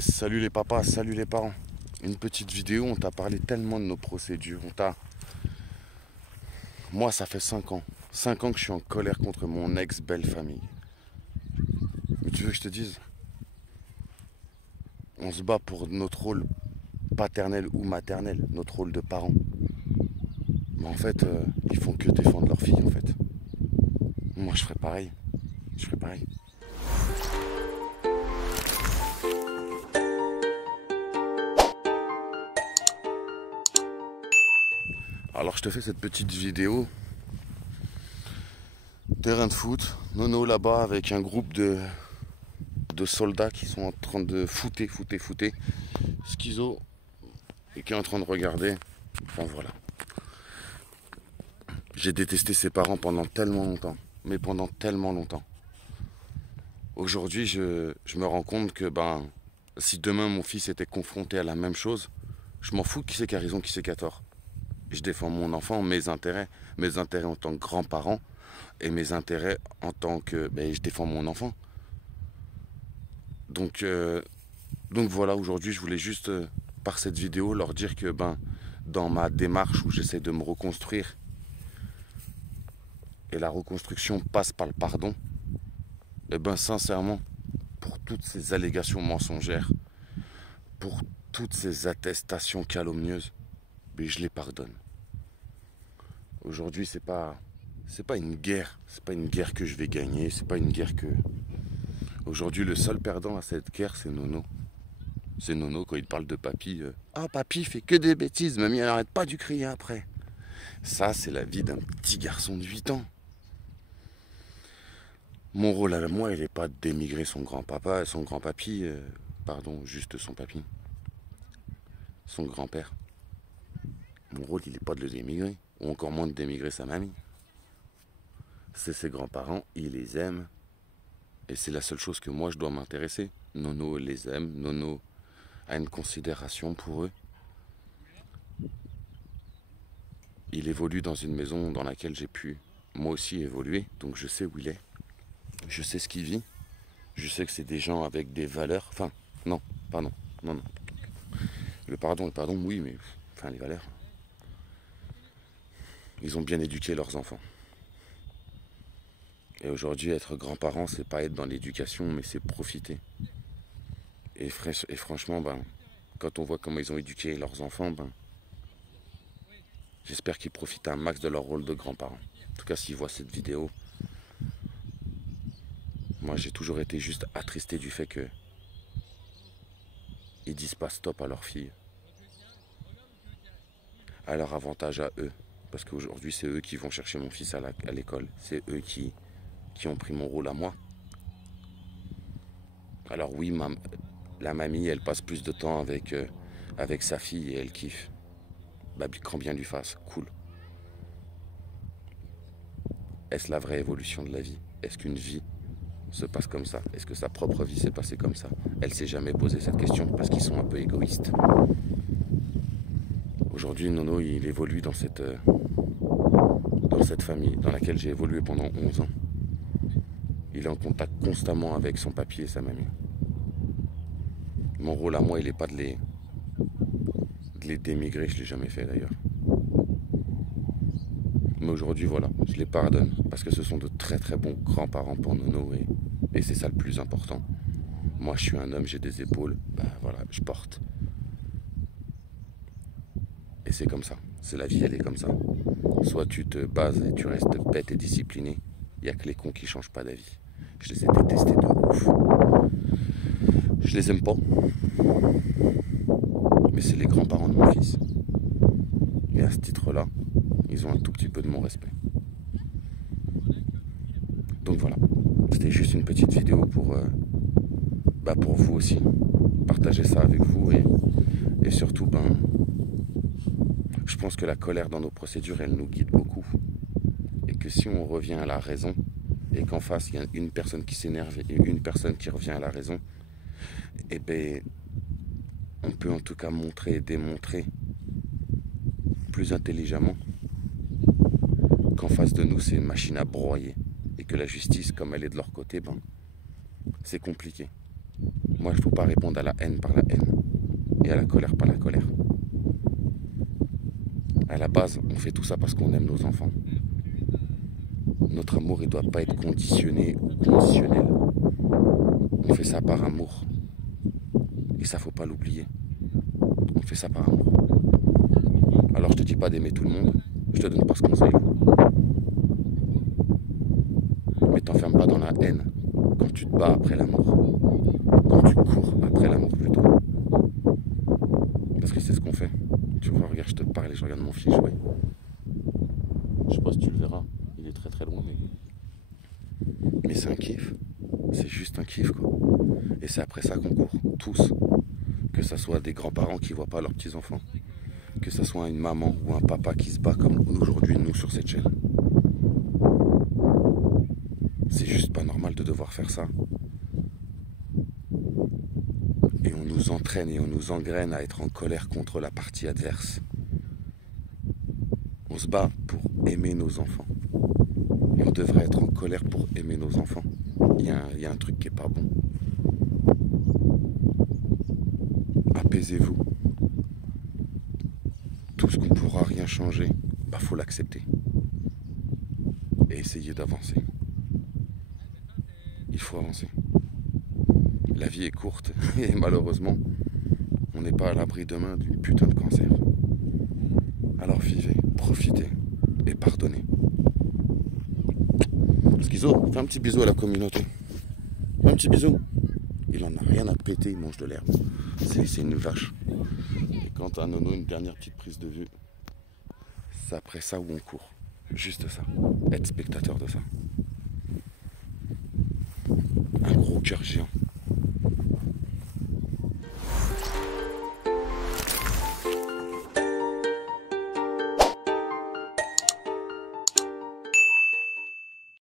Salut les papas, salut les parents. Une petite vidéo, on t'a parlé tellement de nos procédures. Moi, ça fait 5 ans. 5 ans que je suis en colère contre mon ex-belle famille. Mais tu veux que je te dise? On se bat pour notre rôle paternel ou maternel, notre rôle de parent. Mais en fait, ils font que défendre leur fille, en fait. Moi, je ferais pareil. Je ferais pareil. Alors, je te fais cette petite vidéo. Terrain de foot, Nono là-bas avec un groupe de soldats qui sont en train de footer. Schizo et qui est en train de regarder. Enfin voilà. J'ai détesté ses parents pendant tellement longtemps. Mais pendant tellement longtemps. Aujourd'hui, je me rends compte que si demain mon fils était confronté à la même chose, je m'en fous qui c'est qui a raison, qui c'est qui a tort. Je défends mon enfant, mes intérêts en tant que grand-parent et mes intérêts en tant que... je défends mon enfant. Donc voilà, aujourd'hui, je voulais juste, par cette vidéo, leur dire que dans ma démarche où j'essaie de me reconstruire, et la reconstruction passe par le pardon, sincèrement, pour toutes ces allégations mensongères, pour toutes ces attestations calomnieuses, je les pardonne. Aujourd'hui, c'est pas une guerre. C'est pas une guerre que je vais gagner. C'est pas une guerre que... Aujourd'hui, le seul perdant à cette guerre, c'est Nono. C'est Nono quand il parle de papy. Ah, papy fait que des bêtises. Mamie, elle n'arrête pas de crier après. Ça, c'est la vie d'un petit garçon de 8 ans. Mon rôle à moi, il n'est pas de démigrer son grand-papa, son grand-papy. Juste son papy. Son grand-père. Mon rôle, il n'est pas de le démigrer. Ou encore moins de démigrer sa mamie. C'est ses grands-parents, il les aime. Et c'est la seule chose que moi, je dois m'intéresser. Nono les aime, Nono a une considération pour eux. Il évolue dans une maison dans laquelle j'ai pu, moi aussi, évoluer. Donc je sais où il est. Je sais ce qu'il vit. Je sais que c'est des gens avec des valeurs. Enfin, non, pardon, non. Le pardon, oui, mais les valeurs. Ils ont bien éduqué leurs enfants. Et aujourd'hui, être grand-parent, c'est pas être dans l'éducation, mais c'est profiter. Et franchement, quand on voit comment ils ont éduqué leurs enfants, j'espère qu'ils profitent un max de leur rôle de grands-parents. En tout cas, s'ils voient cette vidéo, moi, j'ai toujours été juste attristé du fait que ils disent pas stop à leur fille, à leur avantage à eux. Parce qu'aujourd'hui, c'est eux qui vont chercher mon fils à l'école. C'est eux qui ont pris mon rôle à moi. Alors oui, la mamie, elle passe plus de temps avec sa fille et elle kiffe. Quand bien lui fasse, cool. Est-ce la vraie évolution de la vie? Est-ce qu'une vie se passe comme ça? Est-ce que sa propre vie s'est passée comme ça? Elle s'est jamais posé cette question parce qu'ils sont un peu égoïstes. Aujourd'hui, Nono, il évolue dans cette famille dans laquelle j'ai évolué pendant 11 ans. Il est en contact constamment avec son papy et sa mamie. Mon rôle à moi, il n'est pas de les démigrer, je ne l'ai jamais fait d'ailleurs. Mais aujourd'hui, voilà, je les pardonne parce que ce sont de très très bons grands-parents pour Nono et c'est ça le plus important. Moi, je suis un homme, j'ai des épaules, voilà, je porte. Et c'est comme ça, c'est la vie, elle est comme ça. Soit tu te bases et tu restes bête et discipliné, il n'y a que les cons qui ne changent pas d'avis. Je les ai détestés de ouf. Je les aime pas. Mais c'est les grands-parents de mon fils. Et à ce titre-là, ils ont un tout petit peu de mon respect. Donc voilà, c'était juste une petite vidéo pour vous aussi. Partager ça avec vous et surtout, je pense que la colère dans nos procédures, elle nous guide beaucoup. Et que si on revient à la raison, et qu'en face, il y a une personne qui s'énerve et une personne qui revient à la raison, on peut en tout cas montrer et démontrer plus intelligemment qu'en face de nous, c'est une machine à broyer. Et que la justice, comme elle est de leur côté, c'est compliqué. Moi, il ne faut pas répondre à la haine par la haine et à la colère par la colère. À la base, on fait tout ça parce qu'on aime nos enfants. Notre amour, il ne doit pas être conditionné ou conditionnel. On fait ça par amour. Et ça, faut pas l'oublier. On fait ça par amour. Alors, je te dis pas d'aimer tout le monde. Je te donne pas ce conseil-là. Mais t'enferme pas dans la haine quand tu te bats après l'amour. Quand tu cours après l'amour plutôt. Parce que c'est ce qu'on fait. Tu vois, regarde, je te parle et je regarde mon fils jouer. Je sais pas si tu le verras. Il est très très loin, mais c'est un kiff. C'est juste un kiff, quoi. Et c'est après ça qu'on court, tous. Que ce soit des grands-parents qui voient pas leurs petits-enfants. Que ce soit une maman ou un papa qui se bat comme aujourd'hui nous sur cette chaîne. C'est juste pas normal de devoir faire ça. Et on nous entraîne et on nous engraine à être en colère contre la partie adverse. On se bat pour aimer nos enfants. Et on devrait être en colère pour aimer nos enfants. Il y a un truc qui est pas bon. Apaisez-vous. Tout ce qu'on ne pourra rien changer, bah faut l'accepter. Et essayer d'avancer. Il faut avancer. La vie est courte et malheureusement, on n'est pas à l'abri demain d'une putain de cancer. Alors vivez, profitez et pardonnez. Schizo, fais un petit bisou à la communauté. Fais un petit bisou. Il en a rien à péter, il mange de l'herbe. C'est une vache. Et quant à Nono, une dernière petite prise de vue. C'est après ça où on court. Juste ça. Être spectateur de ça. Un gros cœur géant.